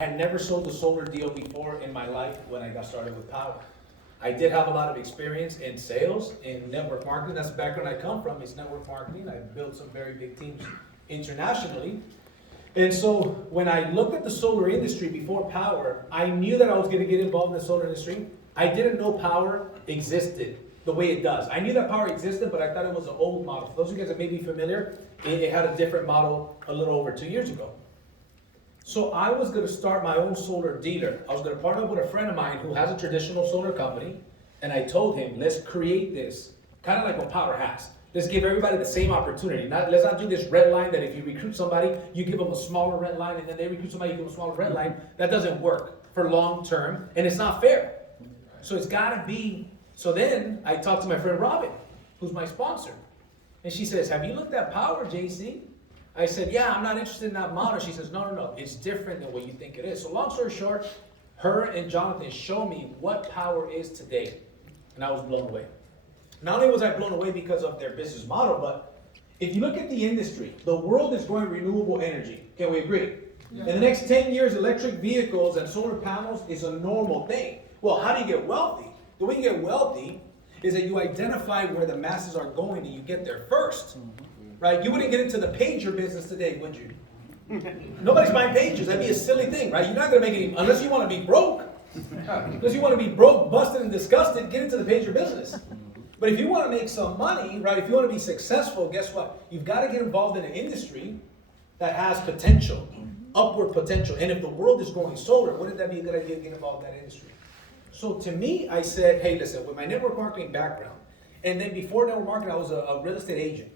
I had never sold a solar deal before in my life when I got started with Power. I did have a lot of experience in sales, in network marketing. That's the background I come from, is network marketing. I built some very big teams internationally. And so when I looked at the solar industry before Power, I knew that I was going to get involved in the solar industry. I didn't know Power existed the way it does. I knew that Power existed, but I thought it was an old model. For those of you guys that may be familiar, it had a different model a little over 2 years ago. So I was going to start my own solar dealer. I was going to partner up with a friend of mine who has a traditional solar company. And I told him, let's create this, kind of like what Power has. Let's give everybody the same opportunity. Let's not do this red line that if you recruit somebody, you give them a smaller red line, and then they recruit somebody, you give them a smaller red line. That doesn't work for long term, and it's not fair. So it's got to be. So then I talked to my friend Robin, who's my sponsor. And she says, have you looked at Power, JC? I said, yeah, I'm not interested in that model. She says, no, it's different than what you think it is. So long story short, her and Jonathan showed me what Power is today. And I was blown away. Not only was I blown away because of their business model, but if you look at the industry, the world is going renewable energy. Can we agree? Yeah. In the next 10 years, electric vehicles and solar panels is a normal thing. Well, how do you get wealthy? The way you get wealthy is that you identify where the masses are going and you get there first. Right? You wouldn't get into the pager business today, would you? Nobody's buying pagers. That'd be a silly thing, right? You're not going to make any, unless you want to be broke. Unless you want to be broke, busted, and disgusted, get into the pager business. But if you want to make some money, right, if you want to be successful, guess what? You've got to get involved in an industry that has potential, upward potential. And if the world is going solar, wouldn't that be a good idea to get involved in that industry? So to me, I said, hey, listen, with my network marketing background, and then before network marketing, I was a real estate agent.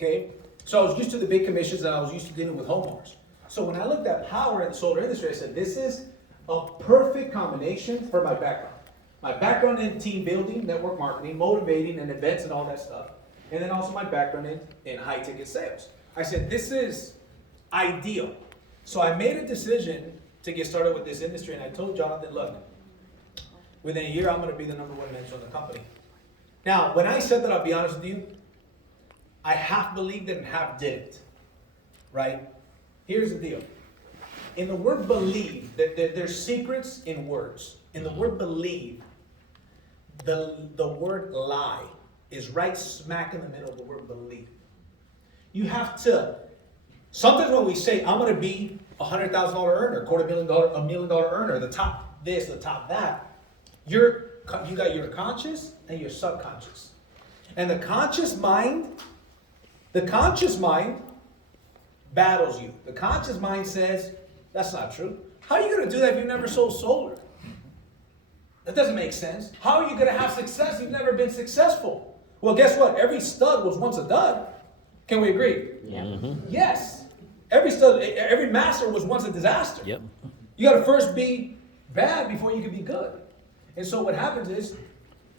Okay, so I was used to the big commissions and I was used to dealing with homeowners. So when I looked at Power in the solar industry, I said, this is a perfect combination for my background. My background in team building, network marketing, motivating, and events and all that stuff. And then also my background in high ticket sales. I said, this is ideal. So I made a decision to get started with this industry, and I told Jonathan, look, within a year, I'm going to be the #1 mentor in the company. Now, when I said that, I'll be honest with you, I half believed it and half didn't, right? Here's the deal. In the word believe, there's secrets in words. In the word believe, the word lie is right smack in the middle of the word believe. You have to, sometimes when we say, I'm going to be a $100,000 earner, $250,000, $1 million earner, the top this, the top that, you got your conscious and your subconscious. And the conscious mind battles you. The conscious mind says, that's not true. How are you going to do that if you've never sold solar? That doesn't make sense. How are you going to have success if you've never been successful? Well, guess what? Every stud was once a dud. Can we agree? Yeah. Mm-hmm. Yes. Every master was once a disaster. Yep. You got to first be bad before you can be good. And so what happens is,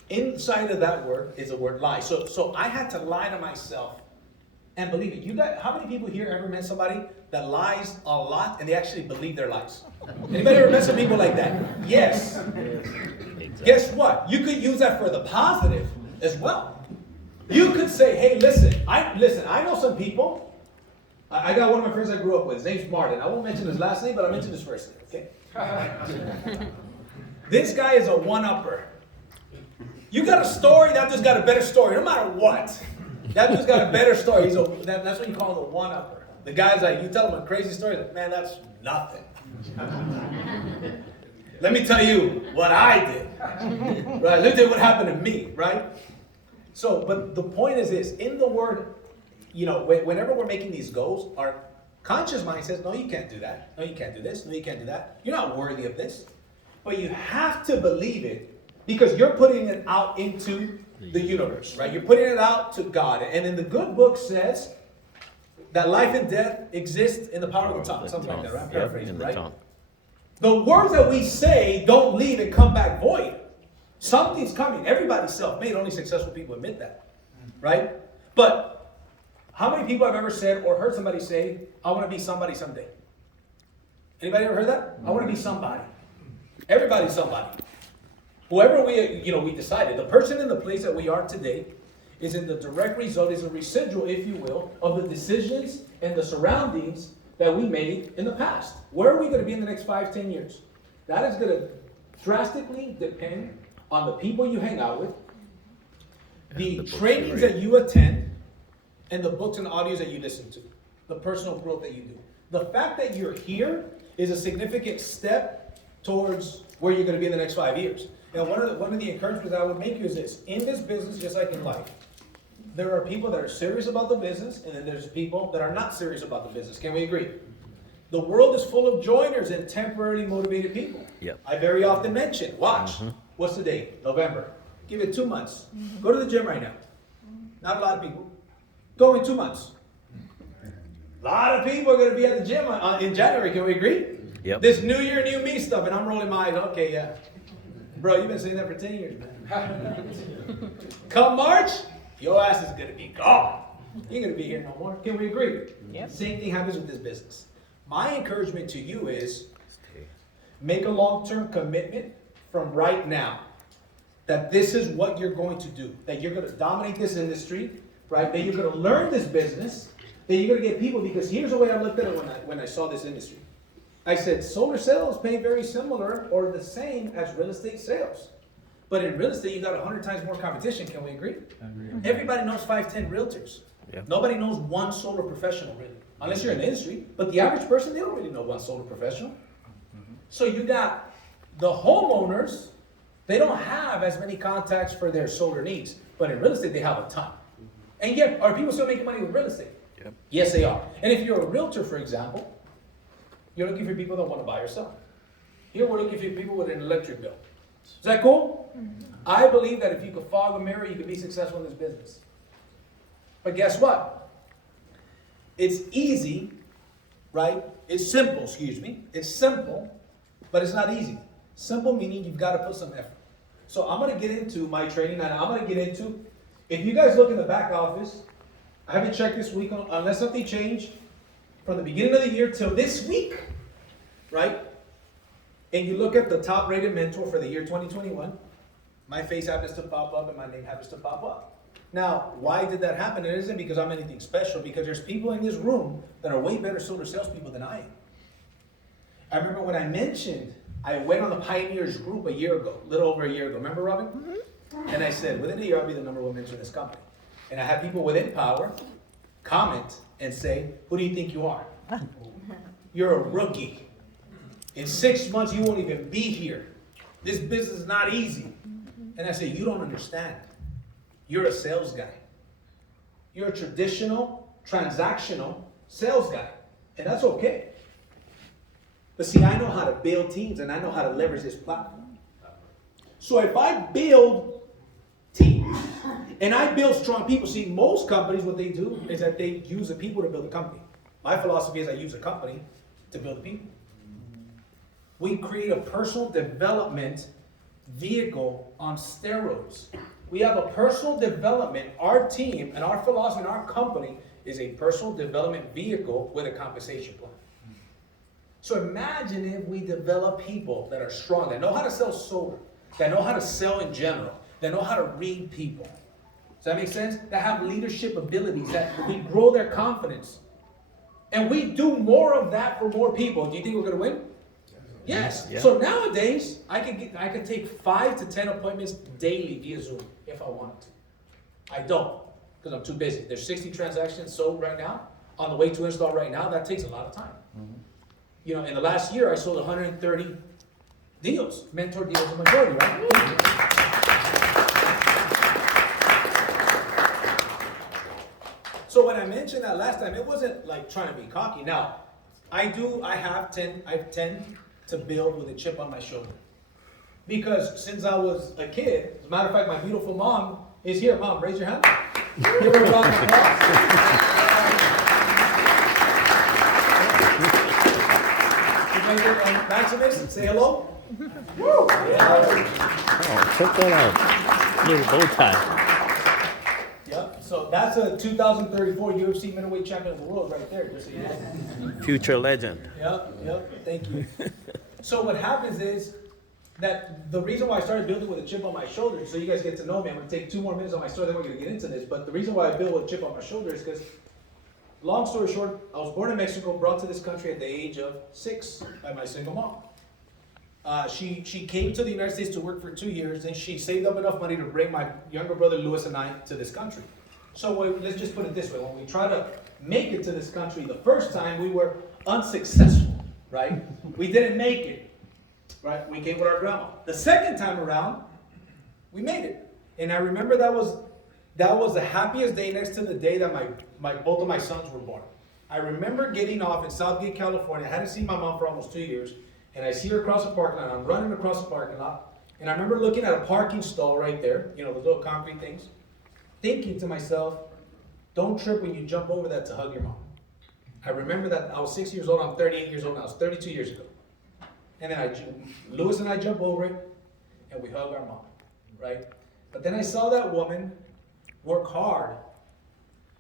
inside of that word is the word lie. So I had to lie to myself and believe it. You got, how many people here ever met somebody that lies a lot and they actually believe their lies? Anybody ever met some people like that? Yes. Exactly. Guess what? You could use that for the positive as well. You could say, hey, listen, I know some people. I got one of my friends I grew up with. His name's Martin. I won't mention his last name, but I'll mention his first name, okay? This guy is a one-upper. You got a story, that dude's got a better story, no matter what. That dude's got a better story. That's what you call the one-upper. The guy's like, you tell him a crazy story, like, man, that's nothing. Let me tell you what I did. Right? Let me tell you what happened to me, right? So, but the point is this, in the word, whenever we're making these goals, our conscious mind says, no, you can't do that. No, you can't do this. No, you can't do that. You're not worthy of this. But you have to believe it because you're putting it out into the universe, right? You're putting it out to God. And then the good book says that life and death exist in the power of the tongue. Something like that, right? I'm paraphrasing, right? The words that we say don't leave and come back void. Something's coming. Everybody's self-made. Only successful people admit that, right? But how many people have ever said or heard somebody say, I want to be somebody someday? Anybody ever heard that? I want to be somebody. Everybody's somebody. Whoever we decided, the person in the place that we are today is in the direct result, is a residual, if you will, of the decisions and the surroundings that we made in the past. Where are we going to be in the next 5, 10 years? That is going to drastically depend on the people you hang out with, the trainings that you attend, and the books and audios that you listen to, the personal growth that you do. The fact that you're here is a significant step towards where you're going to be in the next 5 years. And one of the encouragements I would make you is this: in this business, just like in life, there are people that are serious about the business, and then there's people that are not serious about the business. Can we agree? The world is full of joiners and temporarily motivated people. Yep. I very often mention, watch, what's the date? November. Give it 2 months. Go to the gym right now. Not a lot of people. Go in 2 months. A lot of people are going to be at the gym in January. Can we agree? Yep. This new year, new me stuff, and I'm rolling my eyes. Okay, yeah. Bro, you've been saying that for 10 years, man. Come March, your ass is going to be gone. You're going to be here no more. Can we agree? Yep. Same thing happens with this business. My encouragement to you is make a long-term commitment from right now that this is what you're going to do, that you're going to dominate this industry, right? That you're going to learn this business, that you're going to get people, because here's the way I looked at it when I saw this industry. I said, solar sales pay very similar or the same as real estate sales. But in real estate, you got 100 times more competition. Can we agree? Everybody knows 5, 10 realtors. Yeah. Nobody knows one solar professional, really. Unless you're in the industry. But the average person, they don't really know one solar professional. So you got the homeowners, they don't have as many contacts for their solar needs. But in real estate, they have a ton. And yet, are people still making money with real estate? Yep. Yes, they are. And if you're a realtor, for example, you're looking for people that want to buy or sell. Here we're looking for people with an electric bill. Is that cool? I believe that if you could fog a mirror, you could be successful in this business. But guess what? It's easy, right? It's simple, excuse me. It's simple, but it's not easy. Simple meaning you've got to put some effort. So I'm going to get into my training, and I'm going to get into, if you guys look in the back office, I haven't checked this week unless something changed from the beginning of the year till this week, right? And you look at the top rated mentor for the year 2021, my face happens to pop up and my name happens to pop up. Now, why did that happen? It isn't because I'm anything special, because there's people in this room that are way better solar salespeople than I am. I remember when I mentioned, I went on the Pioneers group a year ago, a little over a year ago. Remember, Robin? Mm-hmm. And I said, within a year, I'll be the #1 mentor in this company. And I had people within Power comment and say, who do you think you are? You're a rookie. In 6 months, you won't even be here. This business is not easy. And I say, you don't understand. You're a sales guy. You're a traditional, transactional sales guy. And that's okay. But see, I know how to build teams and I know how to leverage this platform. So if I build teams and I build strong people, see, most companies, what they do is that they use the people to build a company. My philosophy is I use a company to build the people. We create a personal development vehicle on steroids. We have a personal development, our team and our philosophy and our company is a personal development vehicle with a compensation plan. So imagine if we develop people that are strong, that know how to sell solar, that know how to sell in general, that know how to read people. Does that make sense? That have leadership abilities, that we grow their confidence. And we do more of that for more people. Do you think we're going to win? Yes. Yeah. So nowadays, I can take 5 to 10 appointments daily via Zoom if I wanted to. I don't, because I'm too busy. There's 60 transactions sold right now, on the way to install right now. That takes a lot of time. Mm-hmm. You know, in the last year, I sold 130 deals, mentor deals, the majority, right? So when I mentioned that last time, it wasn't like trying to be cocky. Now, I tend to build with a chip on my shoulder. Because since I was a kid, as a matter of fact, my beautiful mom is here. Mom, raise your hand. Give her a round of applause. Maximus, say hello. Woo! Yeah. Oh, check that out. Little bow tie. Yep. So that's a 2034 UFC middleweight champion of the world right there. Just so you know. Future legend. Yep. Thank you. So what happens is that the reason why I started building with a chip on my shoulder, so you guys get to know me, I'm going to take 2 more minutes on my story, then we're going to get into this. But the reason why I build with a chip on my shoulder is because long story short, I was born in Mexico, brought to this country at the age of 6 by my single mom. She came to the United States to work for 2 years, and she saved up enough money to bring my younger brother Louis and I to this country. So let's just put it this way. When we try to make it to this country the first time, we were unsuccessful, right? We didn't make it, right? We came with our grandma. The second time around, we made it. And I remember that was the happiest day next to the day that both of my sons were born. I remember getting off in Southgate, California. I hadn't seen my mom for almost 2 years. And I see her across the parking lot. I'm running across the parking lot. And I remember looking at a parking stall right there, you know, those little concrete things, thinking to myself, don't trip when you jump over that to hug your mom. I remember that I was 6 years old. I'm 38 years old now. It's 32 years ago. And then Louis and I jump over it, and we hug our mom, right? But then I saw that woman work hard.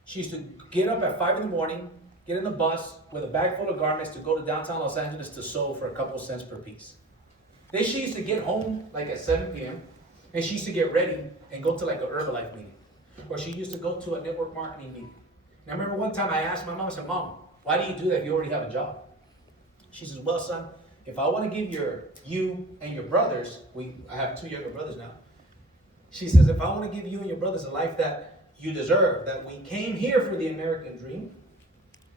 She used to get up at 5 in the morning, get in the bus with a bag full of garments to go to downtown Los Angeles to sew for a couple cents per piece. Then she used to get home like at 7 p.m. and she used to get ready and go to like a Herbalife meeting. Or she used to go to a network marketing meeting. And I remember one time I asked my mom, I said, Mom, why do you do that if you already have a job? She says, well, son, if I want to give you and your brothers, I have 2 younger brothers now. She says, if I want to give you and your brothers a life that you deserve, that we came here for the American dream,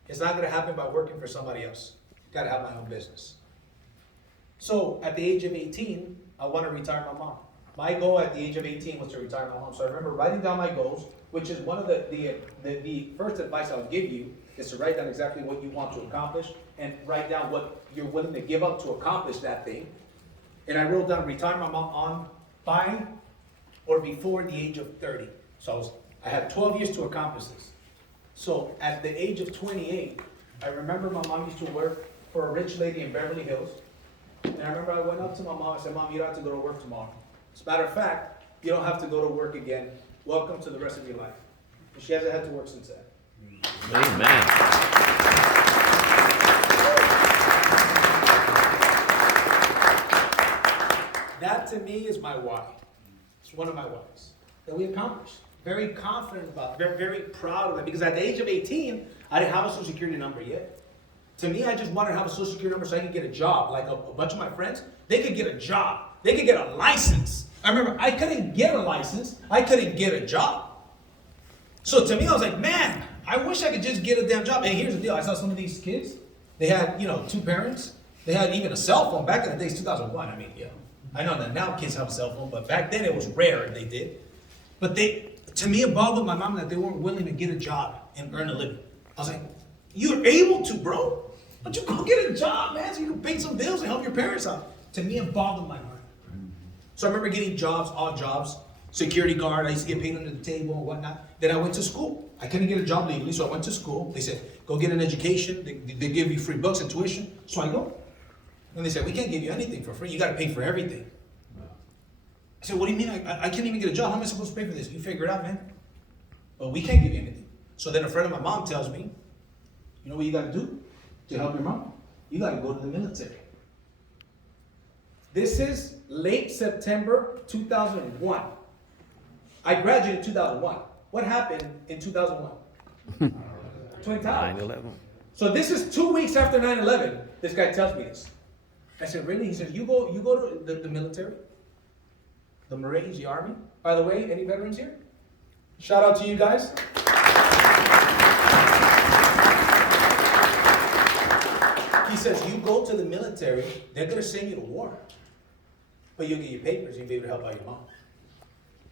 it's not going to happen by working for somebody else. Got to have my own business. So at the age of 18, I want to retire my mom. My goal at the age of 18 was to retire my mom. So I remember writing down my goals, which is one of the first advice I'll give you is to write down exactly what you want to accomplish and write down what you're willing to give up to accomplish that thing. And I wrote down retire my mom by or before the age of 30. So I had 12 years to accomplish this. So at the age of 28, I remember my mom used to work for a rich lady in Beverly Hills. And I remember I went up to my mom and said, Mom, you don't have to go to work tomorrow. As a matter of fact, you don't have to go to work again. Welcome to the rest of your life. And she hasn't had to work since then. Amen. That to me is my why. It's one of my whys that we accomplished. Very confident about, very, very proud of it. Because at the age of 18, I didn't have a social security number yet. To me, I just wanted to have a social security number so I could get a job. Like a bunch of my friends, they could get a job. They could get a license. I remember I couldn't get a license. I couldn't get a job. So to me, I was like, man, I wish I could just get a damn job. And here's the deal. I saw some of these kids. They had, 2 parents. They had even a cell phone. Back in the days, 2001. I mean, yeah. I know that now kids have a cell phone, but back then it was rare they did. But to me, it bothered my mom that they weren't willing to get a job and earn a living. I was like, you're able to, bro. Why don't you go get a job, man, so you can pay some bills and help your parents out. To me, it bothered my heart. So I remember getting jobs, odd jobs, security guard. I used to get paid under the table and whatnot. Then I went to school. I couldn't get a job legally, so I went to school. They said, go get an education. They give you free books and tuition. So I go. And they said, we can't give you anything for free. You got to pay for everything. I said, what do you mean? I can't even get a job. How am I supposed to pay for this? You figure it out, man. Well, we can't give you anything. So then a friend of my mom tells me, you know what you got to do to help your mom? You got to go to the military. This is late September 2001. I graduated in 2001. What happened in 2001? Twin Towers. 9/11. So this is 2 weeks after 9/11. This guy tells me this. I said, really? He says, you go to the military, the Marines, the Army. By the way, any veterans here? Shout out to you guys. He says, you go to the military, they're going to send you to war. But you'll get your papers, you'll be able to help out your mom.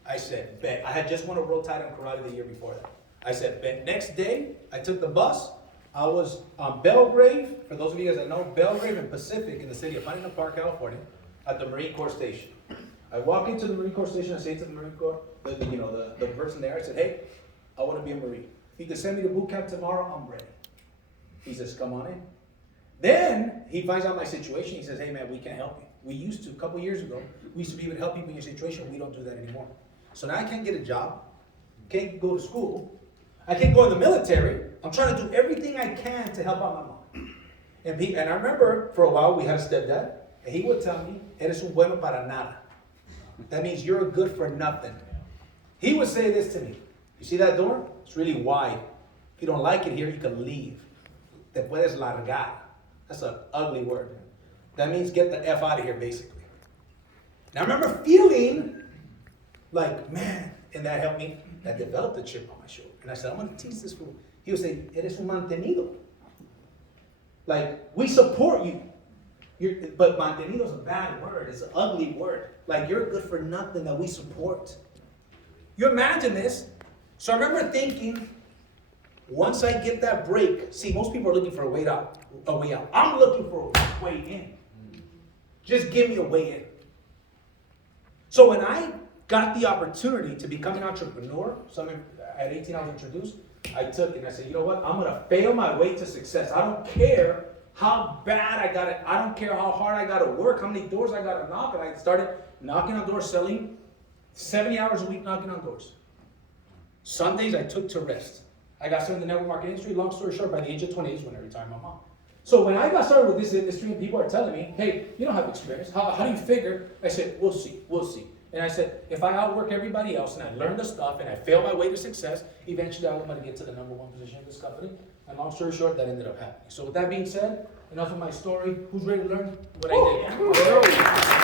I said, bet. I had just won a world title in karate the year before that. I said, bet. Next day, I took the bus. I was on Belgrave, for those of you guys that know, Belgrave and Pacific in the city of Huntington Park, California, at the Marine Corps station. I walk into the Marine Corps station, I say to the Marine Corps, the person there, I said, hey, I want to be a Marine. If you can send me to boot camp tomorrow, I'm ready. He says, come on in. Then he finds out my situation. He says, hey man, we can't help you. We used to, a couple years ago, we used to be able to help people in your situation. We don't do that anymore. So now I can't get a job, can't go to school, I can't go in the military. I'm trying to do everything I can to help out my mom. And I remember for a while we had a stepdad, and he would tell me, eres un bueno para nada. That means you're good for nothing. He would say this to me. You see that door? It's really wide. If you don't like it here, you can leave. Te puedes largar. That's an ugly word. That means get the F out of here, basically. And I remember feeling like, man, and that helped me. That developed a chip on my shoulder. And I said, I'm going to teach this fool. He would say, eres un mantenido. Like, we support you. But mantenido is a bad word. It's an ugly word. Like, you're good for nothing that we support. You imagine this? So I remember thinking, once I get that break, see, most people are looking for a way out. I'm looking for a way in. Just give me a way in. So when I got the opportunity to become an entrepreneur, at 18 I was introduced, I took it and I said, you know what? I'm going to fail my way to success. I don't care how bad I got it. I don't care how hard I got to work, how many doors I got to knock. And I started knocking on doors, selling 70 hours a week, knocking on doors. Sundays I took to rest. I got started in the network marketing industry. Long story short, by the age of 20 is when I retired my mom. So when I got started with this industry and people are telling me, hey, you don't have experience. How do you figure? I said, we'll see. And I said, if I outwork everybody else and I learn the stuff and I fail my way to success, eventually I'm going to get to the number one position in this company. And long story short, that ended up happening. So with that being said, enough of my story. Who's ready to learn what I did?